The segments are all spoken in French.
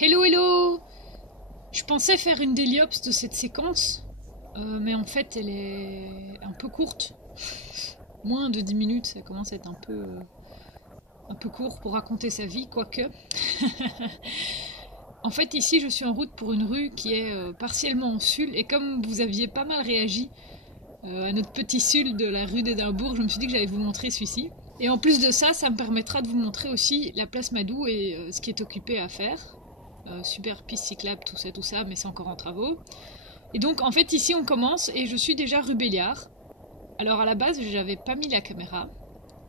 Hello hello. Je pensais faire une déliops de cette séquence, mais en fait elle est un peu courte. Moins de 10 minutes, ça commence à être un peu court pour raconter sa vie, quoique. En fait ici je suis en route pour une rue qui est partiellement en sul, et comme vous aviez pas mal réagi à notre petit sul de la rue d'Édimbourg, je me suis dit que j'allais vous montrer celui-ci. Et en plus de ça, ça me permettra de vous montrer aussi la place Madou et ce qui est occupé à faire. Super piste cyclable, tout ça, mais c'est encore en travaux. Et donc en fait ici on commence et je suis déjà rue Béliard. Alors à la base j'avais pas mis la caméra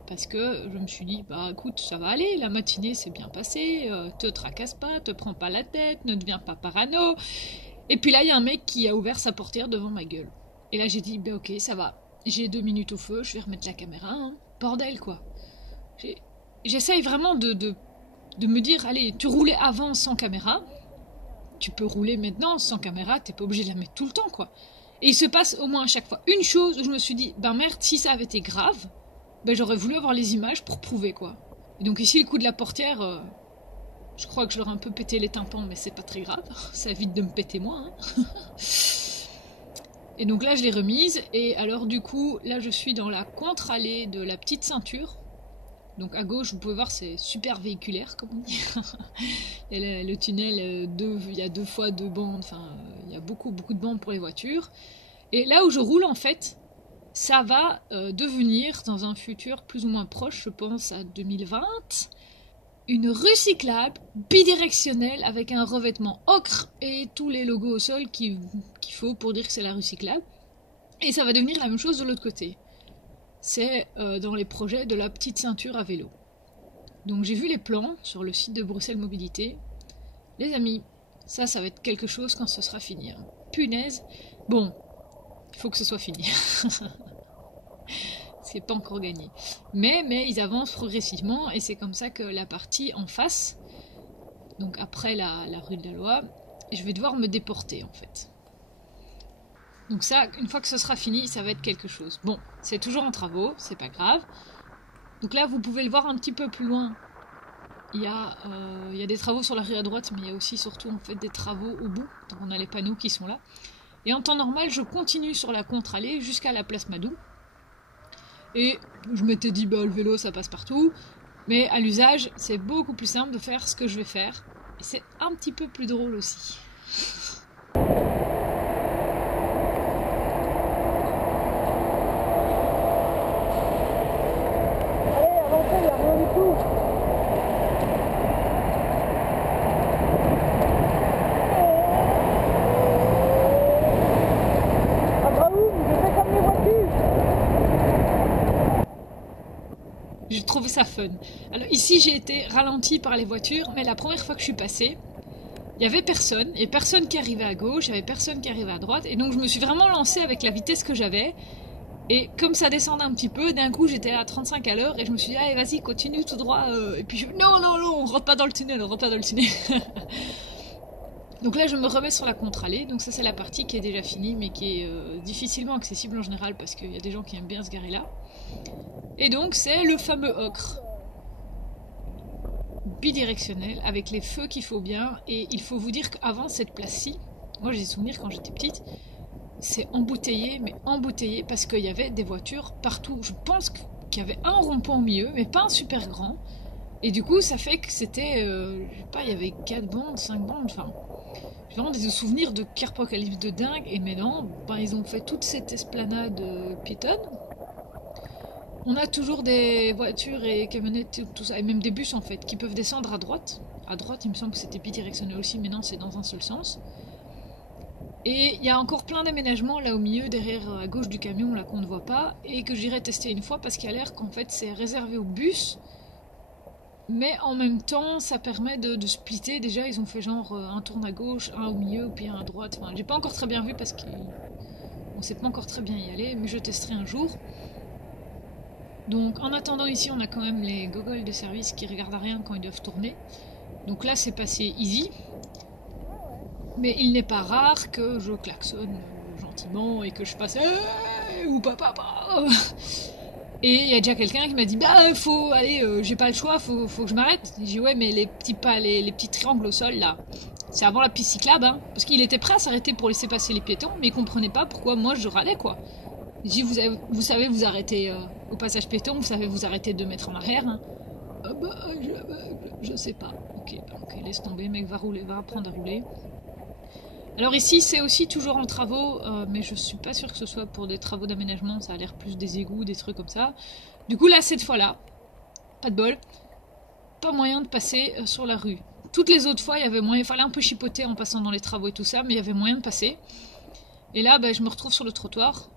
parce que je me suis dit bah écoute ça va aller, la matinée s'est bien passée, te tracasse pas, te prends pas la tête, ne deviens pas parano. Et puis là il y a un mec qui a ouvert sa portière devant ma gueule. Et là j'ai dit bah ok ça va, j'ai 2 minutes au feu, je vais remettre la caméra, hein. Bordel quoi. J'essaye vraiment de me dire, allez, tu roulais avant sans caméra, tu peux rouler maintenant sans caméra, t'es pas obligé de la mettre tout le temps, quoi. Et il se passe au moins à chaque fois une chose où je me suis dit, ben merde, si ça avait été grave, ben j'aurais voulu avoir les images pour prouver, quoi. Et donc ici, le coup de la portière, je crois que je leur ai un peu pété les tympans, mais c'est pas très grave, ça évite de me péter moi, hein. Et donc là, je l'ai remise, et alors du coup, là, je suis dans la contre-allée de la petite ceinture. Donc à gauche, vous pouvez voir, c'est super véhiculaire, comme on dit. Il y a le tunnel, il y a 2 fois 2 bandes, enfin, il y a beaucoup de bandes pour les voitures. Et là où je roule, en fait, ça va devenir, dans un futur plus ou moins proche, je pense à 2020, une rue cyclable bidirectionnelle avec un revêtement ocre et tous les logos au sol qu'il faut pour dire que c'est la rue cyclable. Et ça va devenir la même chose de l'autre côté. C'est dans les projets de la petite ceinture à vélo. Donc j'ai vu les plans sur le site de Bruxelles Mobilité. Les amis, ça va être quelque chose quand ce sera fini. Hein. Punaise. Bon, il faut que ce soit fini. C'est pas encore gagné. Mais ils avancent progressivement et c'est comme ça que la partie en face, donc après la rue de la Loi, je vais devoir me déporter en fait. Donc ça, une fois que ce sera fini, ça va être quelque chose. Bon, c'est toujours en travaux, c'est pas grave. Donc là, vous pouvez le voir un petit peu plus loin. Il y a des travaux sur la rue à droite, mais il y a aussi surtout en fait des travaux au bout. Donc on a les panneaux qui sont là. Et en temps normal, je continue sur la contre-allée jusqu'à la place Madou. Et je m'étais dit, bah le vélo, ça passe partout. Mais à l'usage, c'est beaucoup plus simple de faire ce que je vais faire. Et c'est un petit peu plus drôle aussi. Je trouve ça fun. Alors ici j'ai été ralentie par les voitures, mais la première fois que je suis passée, il y avait personne, et personne qui arrivait à gauche, il y avait personne qui arrivait à droite, et donc je me suis vraiment lancée avec la vitesse que j'avais, et comme ça descendait un petit peu, d'un coup j'étais à 35 à l'heure, et je me suis dit, allez vas-y, continue tout droit, et puis non, on rentre pas dans le tunnel, Donc là je me remets sur la contre-allée, donc ça c'est la partie qui est déjà finie, mais qui est difficilement accessible en général, parce qu'il y a des gens qui aiment bien se garer là. Et donc c'est le fameux ocre bidirectionnel avec les feux qu'il faut bien. Et il faut vous dire qu'avant cette place-ci, moi j'ai des souvenirs quand j'étais petite, c'est embouteillé, mais embouteillé parce qu'il y avait des voitures partout. Je pense qu'il y avait un rond-point au milieu, mais pas un super grand. Et du coup ça fait que c'était, je sais pas, il y avait 4 bandes, 5 bandes, enfin... J'ai vraiment des souvenirs de carpocalypse de dingue. Et maintenant, ils ont fait toute cette esplanade piétonne. On a toujours des voitures et camionnettes, tout ça, et même des bus en fait, qui peuvent descendre à droite. À droite, il me semble que c'était bidirectionnel aussi, mais non, c'est dans un seul sens. Et il y a encore plein d'aménagements là au milieu, derrière à gauche du camion, là qu'on ne voit pas, et que j'irai tester une fois parce qu'il y a l'air qu'en fait c'est réservé aux bus. Mais en même temps, ça permet de splitter. Déjà, ils ont fait genre un tourne à gauche, un au milieu, puis un à droite. Enfin, j'ai pas encore très bien vu parce qu'on sait pas encore très bien y aller, mais je testerai un jour. Donc en attendant ici on a quand même les gogoles de service qui regardent à rien quand ils doivent tourner. Donc là c'est passé easy. Mais il n'est pas rare que je klaxonne gentiment et que je fasse ou papa. Et il y a déjà quelqu'un qui m'a dit bah faut aller, j'ai pas le choix, faut que je m'arrête. J'ai dit ouais mais les petits pas, les petits triangles au sol là, c'est avant la piste cyclable hein. Parce qu'il était prêt à s'arrêter pour laisser passer les piétons, mais il comprenait pas pourquoi moi je râlais quoi. J'ai dit vous savez vous arrêter au passage piéton, vous savez vous arrêter 2 mètres en arrière. Hein. Ah bah je sais pas. Ok laisse tomber mec, va rouler, va apprendre à rouler. Alors ici c'est aussi toujours en travaux, mais je suis pas sûre que ce soit pour des travaux d'aménagement, ça a l'air plus des égouts, des trucs comme ça. Du coup là cette fois-là, pas de bol, pas moyen de passer sur la rue. Toutes les autres fois il y avait moyen, il fallait un peu chipoter en passant dans les travaux et tout ça, mais il y avait moyen de passer. Et là je me retrouve sur le trottoir,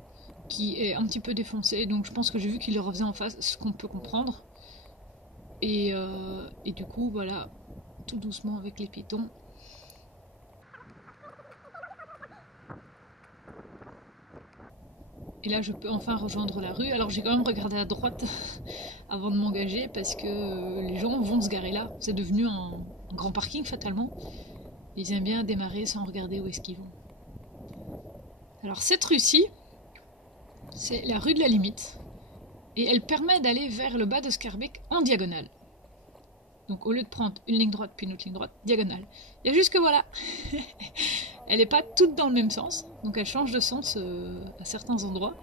qui est un petit peu défoncé, donc je pense que j'ai vu qu'il le refaisait en face, ce qu'on peut comprendre. Et du coup voilà, tout doucement avec les piétons. Et là, je peux enfin rejoindre la rue. Alors, j'ai quand même regardé à droite avant de m'engager parce que les gens vont se garer là. C'est devenu un grand parking, fatalement. Ils aiment bien démarrer sans regarder où est-ce qu'ils vont. Alors, cette rue-ci, c'est la rue de la limite. Et elle permet d'aller vers le bas de Schaerbeek en diagonale. Donc, au lieu de prendre une ligne droite puis une autre ligne droite, diagonale. Il y a juste que voilà. Elle n'est pas toute dans le même sens, donc elle change de sens à certains endroits.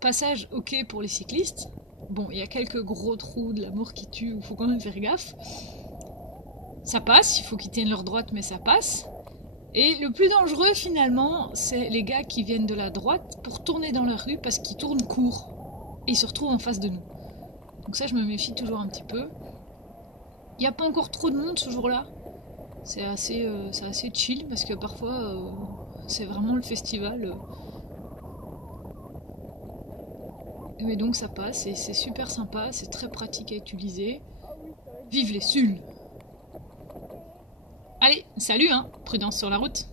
Passage ok pour les cyclistes. Bon, il y a quelques gros trous de l'amour qui tue, il faut quand même faire gaffe. Ça passe, il faut qu'ils tiennent leur droite, mais ça passe. Et le plus dangereux finalement, c'est les gars qui viennent de la droite pour tourner dans la rue parce qu'ils tournent court. Et ils se retrouvent en face de nous. Donc ça, je me méfie toujours un petit peu. Il n'y a pas encore trop de monde ce jour-là. C'est assez chill parce que parfois c'est vraiment le festival. Mais donc ça passe et c'est super sympa, c'est très pratique à utiliser. Vive les Sulles! Allez, salut hein, prudence sur la route!